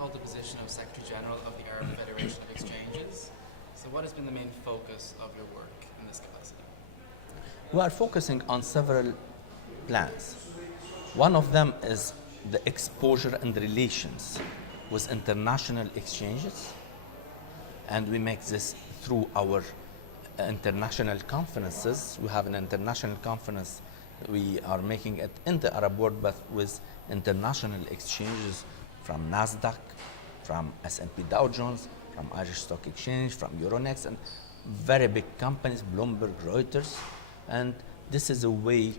hold the position of Secretary General of the Arab Federation of Exchanges. So what has been the main focus of your work in this capacity? We are focusing on several plans. One of them is the exposure and relations with international exchanges, and we make this through our international conferences. We have an international conference. We are making it in the Arab world, but with international exchanges from NASDAQ, from S&P Dow Jones, from Irish Stock Exchange, from Euronext, and very big companies, Bloomberg, Reuters. And this is a way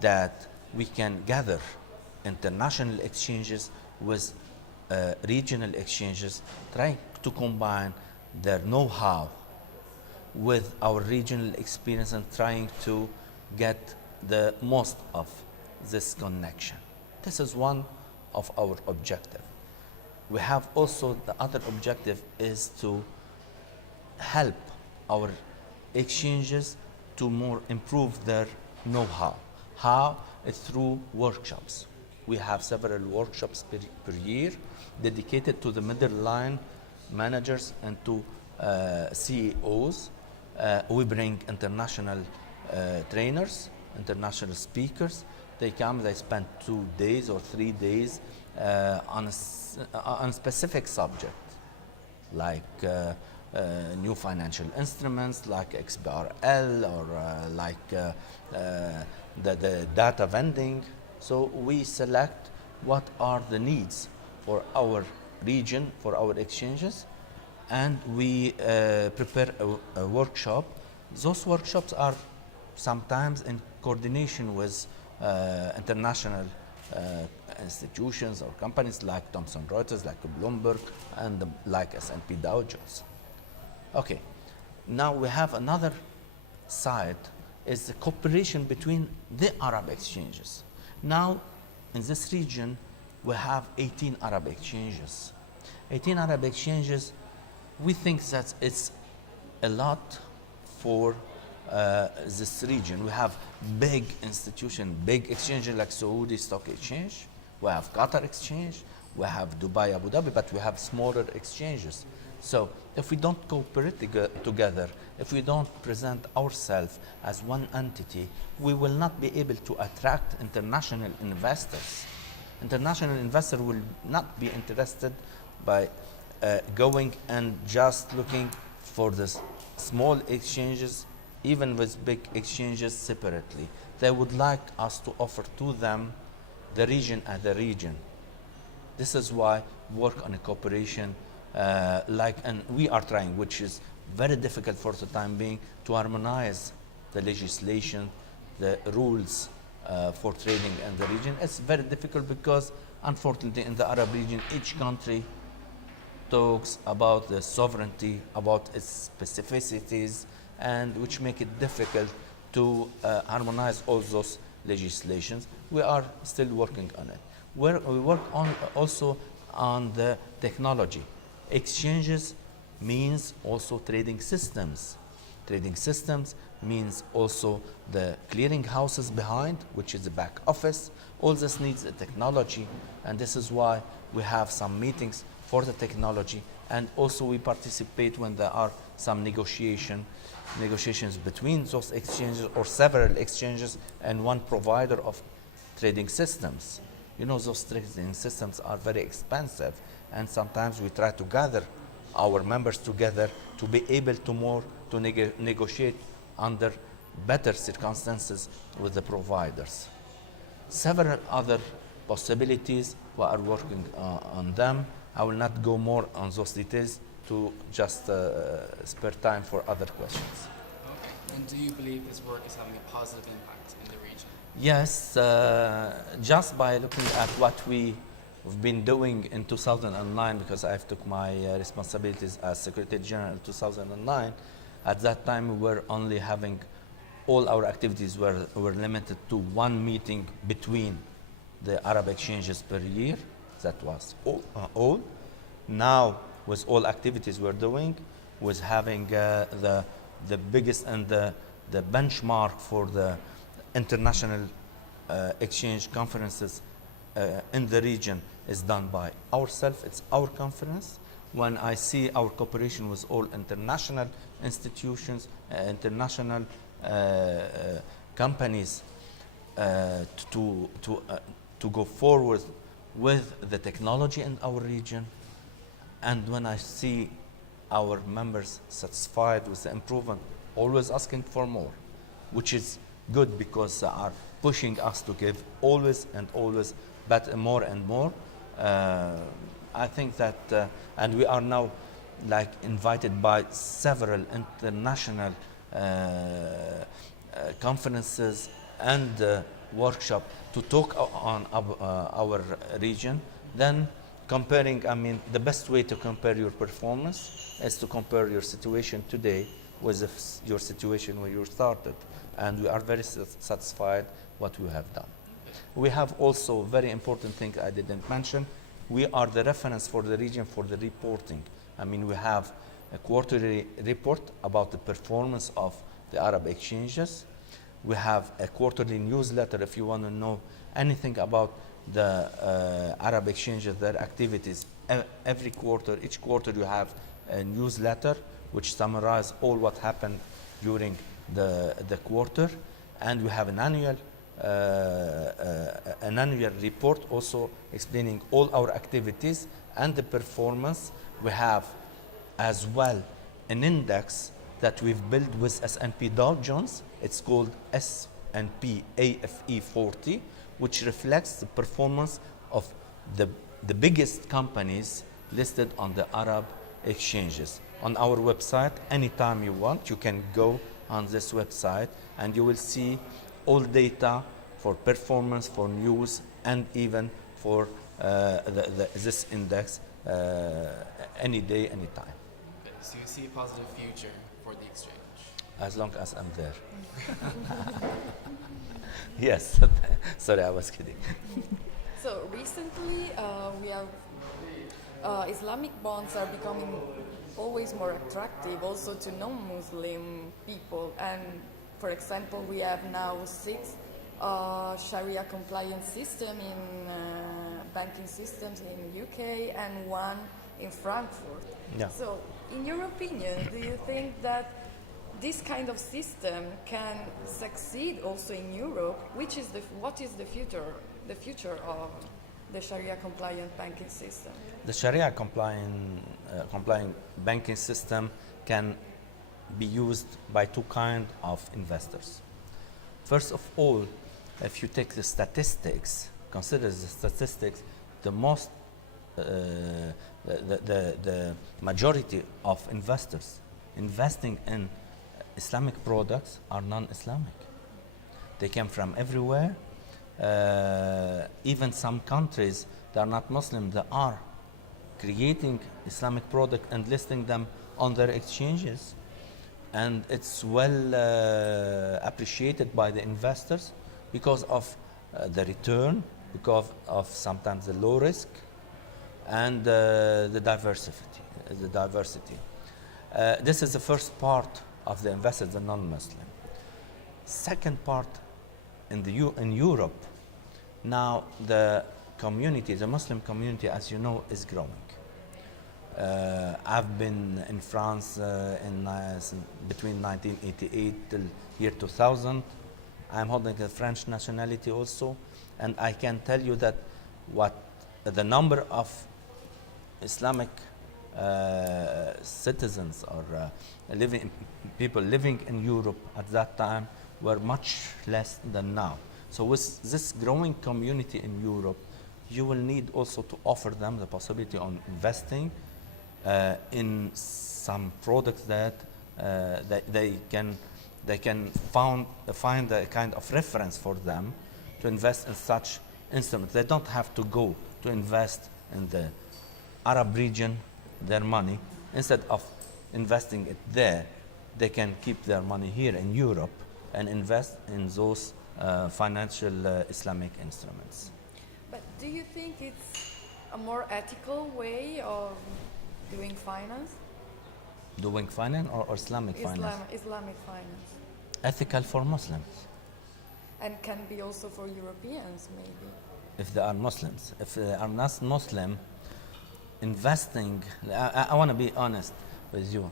that we can gather international exchanges with regional exchanges, trying to combine their know-how with our regional experience and trying to get the most of this connection. This is one of our objectives. We have also the other objective is to help our exchanges to more improve their know-how. How? It's through workshops. We have several workshops per year dedicated to the middle line managers and to CEOs. We bring international trainers, international speakers. They come, they spend 2 days or 3 days on a specific subject, like new financial instruments, like XBRL, or like the data vending. So we select what are the needs for our region, for our exchanges, and we prepare a workshop. Those workshops are sometimes in coordination with international institutions or companies like Thomson Reuters, like Bloomberg, and like S&P Dow Jones. Okay, now we have another side, is the cooperation between the Arab exchanges. Now, in this region, we have 18 Arab exchanges. 18 Arab exchanges, we think that it's a lot for this region. We have big institutions, big exchanges like Saudi Stock Exchange, we have Qatar Exchange, we have Dubai, Abu Dhabi, but we have smaller exchanges. So if we don't cooperate together, if we don't present ourselves as one entity, we will not be able to attract international investors. International investors will not be interested by going and just looking for the small exchanges, even with big exchanges separately. They would like us to offer to them the region as a region. This is why work on a cooperation and we are trying, which is very difficult for the time being, to harmonize the legislation, the rules for trading in the region. It's very difficult because, unfortunately, in the Arab region, each country talks about the sovereignty, about its specificities, and which make it difficult to harmonize all those legislations. We are still working on it. We work on also on the technology. Exchanges means also trading systems. Trading systems means also the clearing houses behind, which is the back office. All this needs a technology, and this is why we have some meetings for the technology, and also we participate when there are some negotiations between those exchanges or several exchanges and one provider of trading systems. You know, those trading systems are very expensive, and sometimes we try to gather our members together to be able to negotiate under better circumstances with the providers. Several other possibilities, we are working on them. I will not go more on those details to just spare time for other questions. Okay. And do you believe this work is having a positive impact in the region? Yes, just by looking at what we've been doing in 2009, because I took my responsibilities as Secretary General in 2009. At that time, we were only having all our activities were limited to one meeting between the Arab exchanges per year. That was all. Now, with all activities we're doing, with having the biggest and the benchmark for the international exchange conferences in the region is done by ourselves, it's our conference. When I see our cooperation with all international institutions, international companies to go forward with the technology in our region, and when I see our members satisfied with the improvement, always asking for more, which is good because they are pushing us to give always and always, but more and more. I think that, and we are now like invited by several international conferences and workshop to talk on our region. Then comparing, I mean, the best way to compare your performance is to compare your situation today with your situation when you started. And we are very satisfied what we have done. We have also very important thing I didn't mention. We are the reference for the region for the reporting. I mean, we have a quarterly report about the performance of the Arab exchanges. We have a quarterly newsletter if you want to know anything about the Arab exchanges, their activities. Every quarter, each quarter you have a newsletter which summarizes all what happened during the quarter. And we have an annual report also explaining all our activities and the performance. We have as well an index that we've built with S&P Dow Jones. It's called S&P AFE 40, which reflects the performance of the biggest companies listed on the Arab exchanges. On our website, anytime you want, you can go on this website and you will see all data for performance, for news, and even for this index any day, any time. Okay, so you see a positive future for the exchange? As long as I'm there. Yes. Sorry, I was kidding. So recently, we have Islamic bonds are becoming always more attractive also to non-Muslim people. And for example, we have now 6 Sharia compliant system in banking systems in UK and 1 in Frankfurt. Yeah. So in your opinion, do you think that this kind of system can succeed also in Europe? What is the future of the Sharia compliant banking system? The Sharia compliant banking system can be used by 2 kinds of investors. First of all, if you take the statistics, consider the statistics, the most the majority of investors investing in Islamic products are non-Islamic. They came from everywhere. Even some countries that are not Muslim, they are creating Islamic product and listing them on their exchanges. And it's well appreciated by the investors because of the return, because of sometimes the low risk, and the diversity. This is the first part of the investors, the non-Muslim. Second part, in Europe, now the community, the Muslim community, as you know, is growing. I've been in France between 1988 till year 2000. I'm holding a French nationality also, and I can tell you that the number of Islamic citizens or people living in Europe at that time were much less than now. So with this growing community in Europe, you will need also to offer them the possibility on investing in some products that they can find a kind of reference for them to invest in such instruments. They don't have to go to invest in the Arab region their money. Instead of investing it there, they can keep their money here in Europe and invest in those financial Islamic instruments. But do you think it's a more ethical way of doing finance? Doing finance or Islamic finance? Islamic finance. Ethical for Muslims. And can be also for Europeans, maybe. if they are Muslims. If they are not Muslim, investing, I want to be honest with you.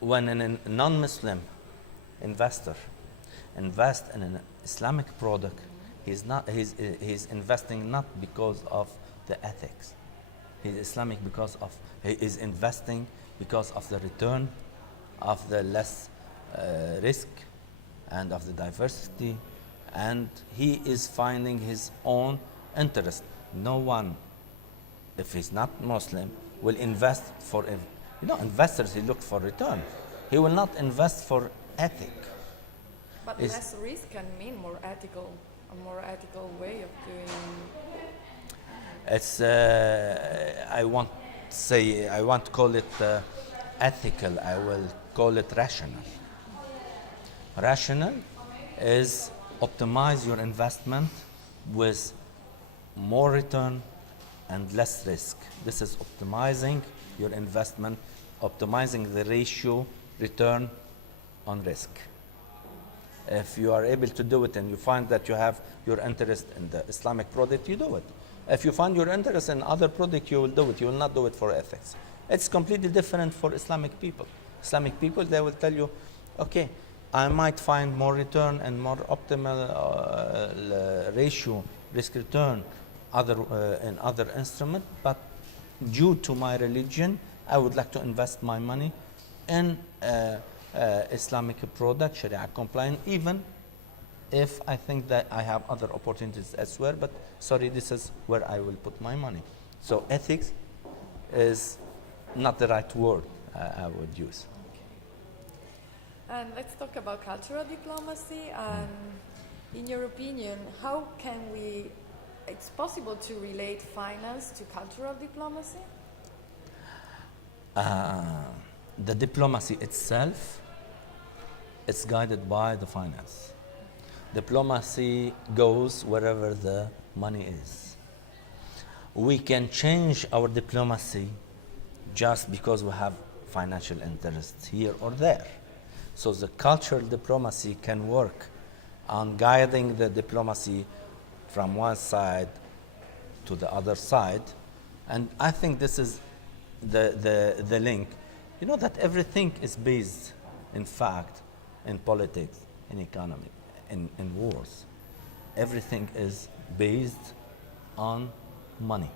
When a non-Muslim investor invests in an Islamic product, he's investing not because of the ethics. He's Islamic because of, he is investing because of the return, of the less risk, and of the diversity, and he is finding his own interest. No one, if he's not Muslim, will invest for, investors, he look for return. He will not invest for ethic. But less risk can mean a more ethical way of doing. It's, I won't call it ethical, I will call it rational. Rational is optimize your investment with more return and less risk. This is optimizing your investment, optimizing the ratio return on risk. If you are able to do it and you find that you have your interest in the Islamic product, you do it. If you find your interest in other product, you will do it. You will not do it for ethics. It's completely different for Islamic people. Islamic people, they will tell you, okay, I might find more return and more optimal ratio, risk return, in other instrument, but due to my religion, I would like to invest my money in Islamic product, Sharia compliant, even if I think that I have other opportunities elsewhere, but sorry, this is where I will put my money. So ethics is not the right word I would use. And let's talk about cultural diplomacy. And in your opinion, how can it's possible to relate finance to cultural diplomacy? The diplomacy itself is guided by the finance. Diplomacy goes wherever the money is. We can change our diplomacy just because we have financial interests here or there. So the cultural diplomacy can work on guiding the diplomacy from one side to the other side. And I think this is the link. You know that everything is based, in fact, in politics, in economy, in wars. Everything is based on money,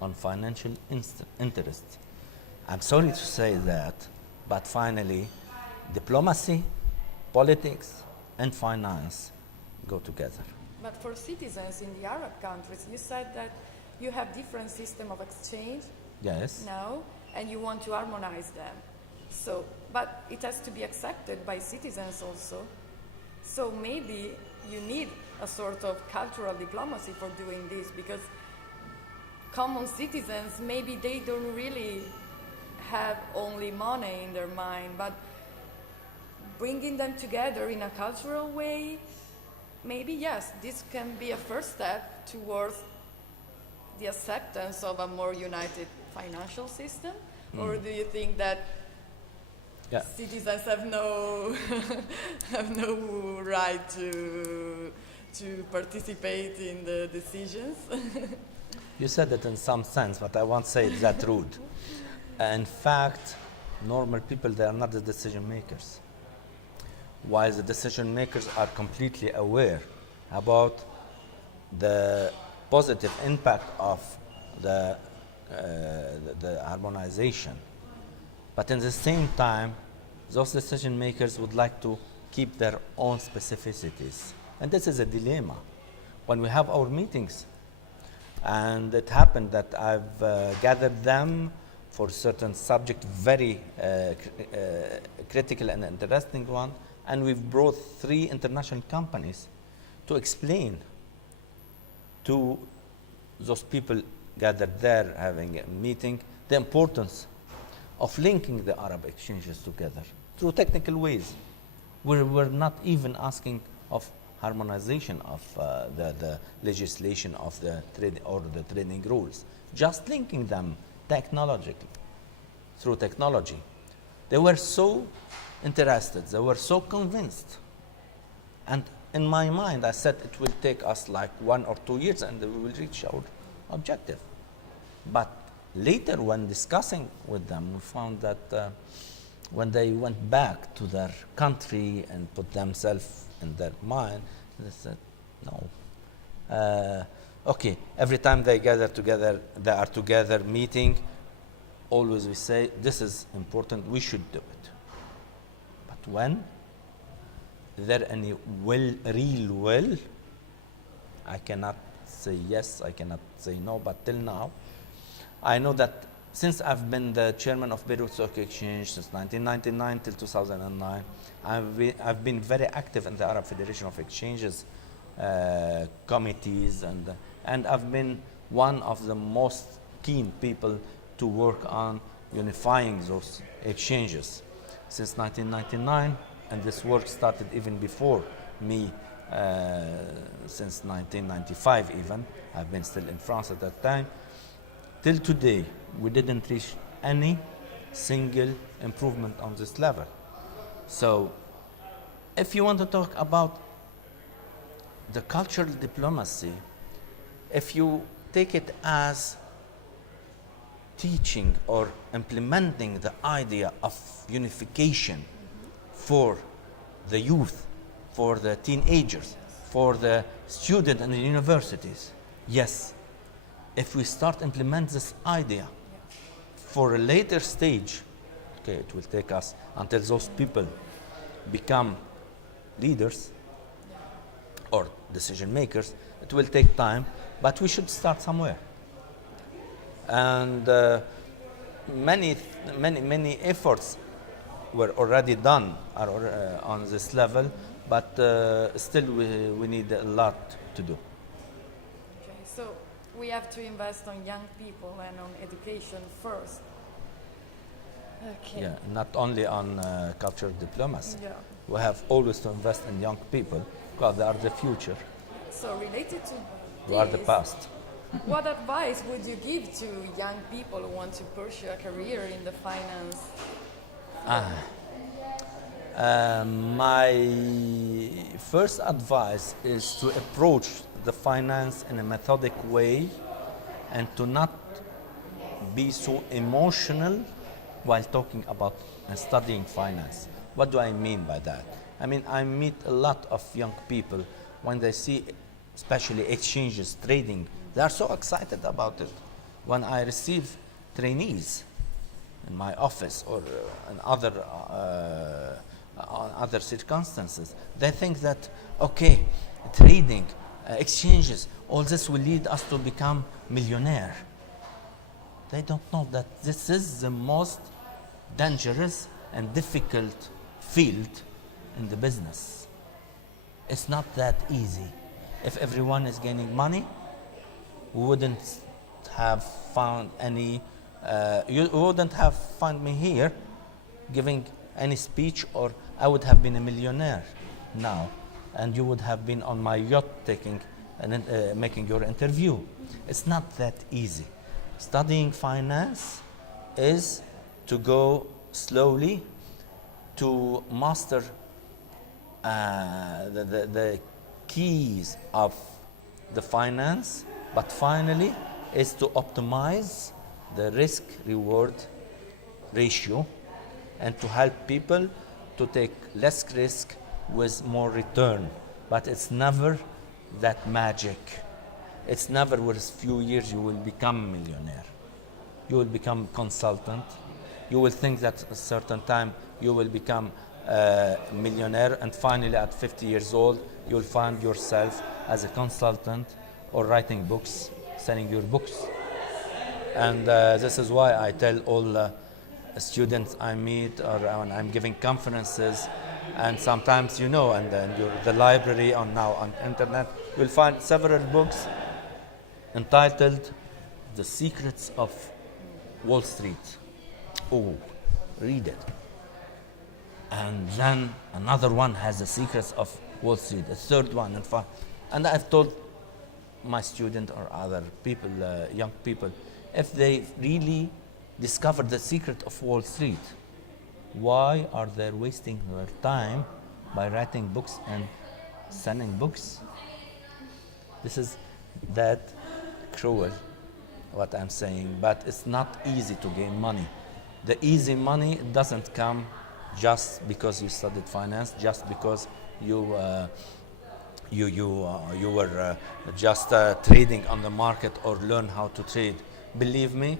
on financial interest. I'm sorry to say that, but finally, diplomacy, politics, and finance go together. But for citizens in the Arab countries, you said that you have different system of exchange Yes. now, and you want to harmonize them. So, but it has to be accepted by citizens also. So maybe you need a sort of cultural diplomacy for doing this, because common citizens, maybe they don't really have only money in their mind, but bringing them together in a cultural way, maybe yes, this can be a first step towards the acceptance of a more united financial system. Or do you think that citizens have no have no right to participate in the decisions? You said it in some sense, but I won't say it that rude. In fact, normal people, they are not the decision makers. While the decision makers are completely aware about the positive impact of the harmonization. But in the same time, those decision makers would like to keep their own specificities. And this is a dilemma. When we have our meetings, and it happened that I've gathered them for certain subject, very critical and interesting one, and we've brought 3 international companies to explain to those people gathered there having a meeting the importance of linking the Arab exchanges together through technical ways. We're not even asking of harmonization of the legislation of the trade or the trading rules, just linking them technologically, through technology. They were so interested, they were so convinced, and in my mind, I said it will take us like 1 or 2 years and we will reach our objective. But later, when discussing with them, we found that when they went back to their country and put themselves in their mind, they said, no. Okay, every time they gather together, they are together meeting, always we say, this is important, we should do it. But when? Is there any real will? I cannot say yes, I cannot say no, but till now, I know that since I've been the chairman of Beirut Stock Exchange since 1999 till 2009, I've been very active in the Arab Federation of Exchanges committees, and I've been one of the most keen people to work on unifying those exchanges since 1999, and this work started even before me, since 1995 even. I've been still in France at that time. Till today, we didn't reach any single improvement on this level. So, if you want to talk about the cultural diplomacy, if you take it as teaching or implementing the idea of unification for the youth, for the teenagers, for the students in the universities, yes. If we start implement this idea for a later stage, okay, it will take us until those people become leaders or decision makers. It will take time, but we should start somewhere. And many efforts were already done on this level, but still we need a lot to do. Okay, so we have to invest on young people and on education first. Okay. Yeah, not only on cultural diplomacy. Yeah. We have always to invest in young people because they are the future. So related to We are the this, past. what advice would you give to young people who want to pursue a career in the finance? My first advice is to approach the finance in a methodic way and to not be so emotional while talking about and studying finance. What do I mean by that? I mean, I meet a lot of young people when they see, especially exchanges, trading, they are so excited about it. When I receive trainees in my office or in other circumstances, they think that, okay, trading, exchanges, all this will lead us to become millionaire. They don't know that this is the most dangerous and difficult field in the business. It's not that easy. If everyone is gaining money, we wouldn't have found any, you wouldn't have found me here giving any speech, or I would have been a millionaire now, and you would have been on my yacht taking and making your interview. It's not that easy. Studying finance is to go slowly to master the keys of the finance, but finally is to optimize the risk-reward ratio and to help people to take less risk with more return. But it's never that magic. It's never with a few years you will become a millionaire. You will become consultant. You will think that at a certain time you will become a millionaire, and finally at 50 years old you will find yourself as a consultant or writing books, selling your books. And this is why I tell all students I meet or when I'm giving conferences, and sometimes and the library now on internet, you'll find several books entitled The Secrets of Wall Street. Oh, read it. And then another one has The Secrets of Wall Street, a third one, and I've told my student or other people, young people, if they really discover the secret of Wall Street, why are they wasting their time by writing books and selling books. This is that cruel, what I'm saying, but it's not easy to gain money. The easy money doesn't come just because you studied finance, just because you were just trading on the market or learn how to trade. Believe me,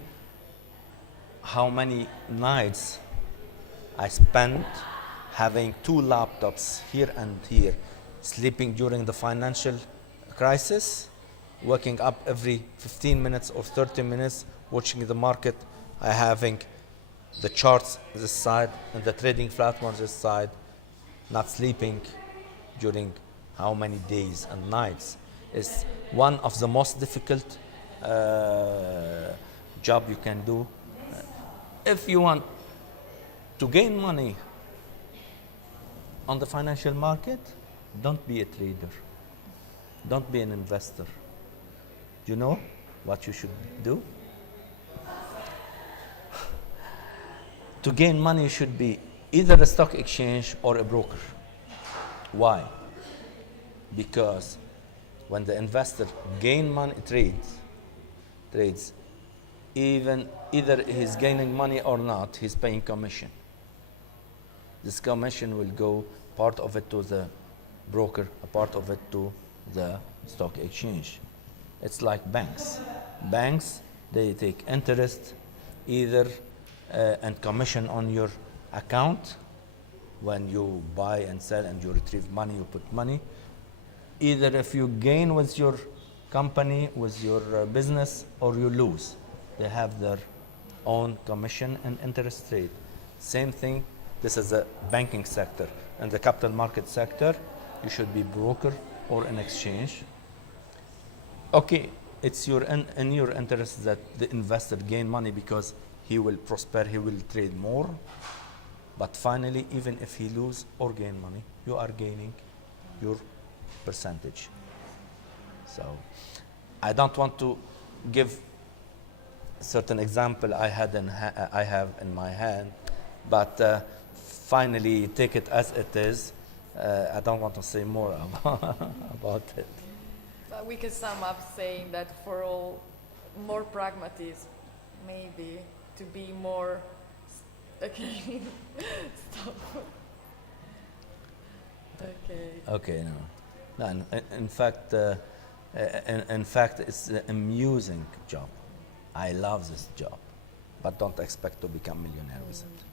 how many nights I spent having 2 laptops here and here, sleeping during the financial crisis, waking up every 15 minutes or 30 minutes, watching the market, having the charts this side and the trading platforms this side, not sleeping during how many days and nights. Is one of the most difficult job you can do. If you want to gain money on the financial market, don't be a trader. Don't be an investor. You know what you should do? To gain money, you should be either a stock exchange or a broker. Why? Because when the investor gain money, trades, even either he's gaining money or not, he's paying commission. This commission will go, part of it to the broker, a part of it to the stock exchange. It's like banks. Banks, they take interest either and commission on your account when you buy and sell and you retrieve money, you put money. Either if you gain with your company, with your business, or you lose. They have their own commission and interest rate. Same thing, this is the banking sector. In the capital market sector, you should be broker or an exchange. Okay, it's in your interest that the investor gain money because he will prosper, he will trade more. But finally, even if he lose or gain money, you are gaining your percentage. So I don't want to give certain example I have in my hand, but finally take it as it is. I don't want to say more about it. But we can sum up saying that for all, more pragmatism, maybe to be more. Okay, stop. Okay. Okay, no. In fact, it's an amusing job. I love this job, but don't expect to become millionaire with it.